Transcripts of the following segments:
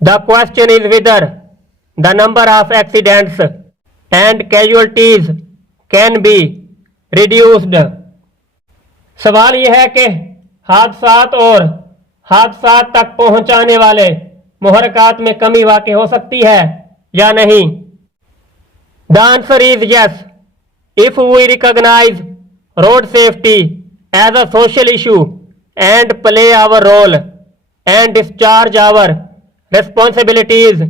The question is whether the number of accidents and casualties can be reduced. सवाल यह है कि हादसात और हादसात तक पहुंचाने वाले मुहर्रकात में कमी वाक़ई हो सकती है या नहीं. The answer is yes. If we recognize road safety as a social issue and play our role and discharge our responsibilities,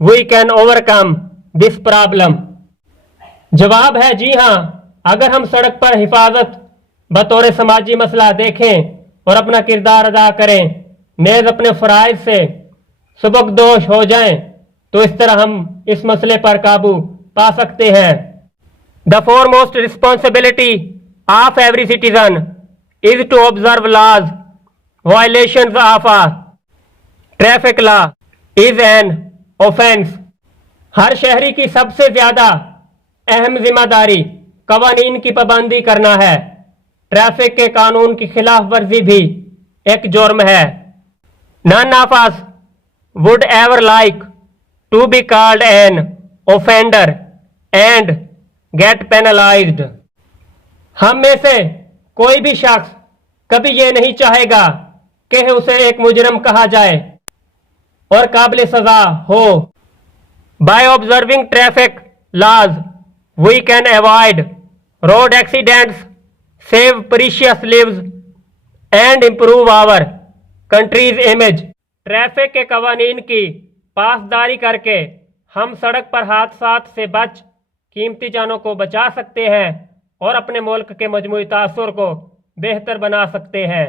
we can overcome this problem. जवाब है जी हाँ. अगर हम सड़क पर हिफाजत बतौर समाजी मसला देखें और अपना किरदार अदा करें, नेज़ अपने फ़राइज़ से सुबकदोश हो जाएं, तो इस तरह हम इस मसले पर काबू पा सकते हैं. The foremost responsibility of every citizen is to observe laws. Violations of a traffic law is an offense. हर शहरी की सबसे ज़्यादा अहम जिम्मेदारी कवानीन की पाबंदी करना है. ट्रैफिक के कानून की खिलाफ वर्जी भी एक जुर्म है. None of us would ever like to be called an offender and get penalized. हम में से कोई भी शख्स कभी ये नहीं चाहेगा कि उसे एक मुजरिम कहा जाए और काबिल सजा हो. By observing traffic laws, we can avoid road accidents, save precious lives and improve our country's image. Traffic के कवानीन की पासदारी करके हम सड़क पर हादसात से बच कीमती जानों को बचा सकते हैं और अपने मुल्क के मजमूई तासुर को बेहतर बना सकते हैं.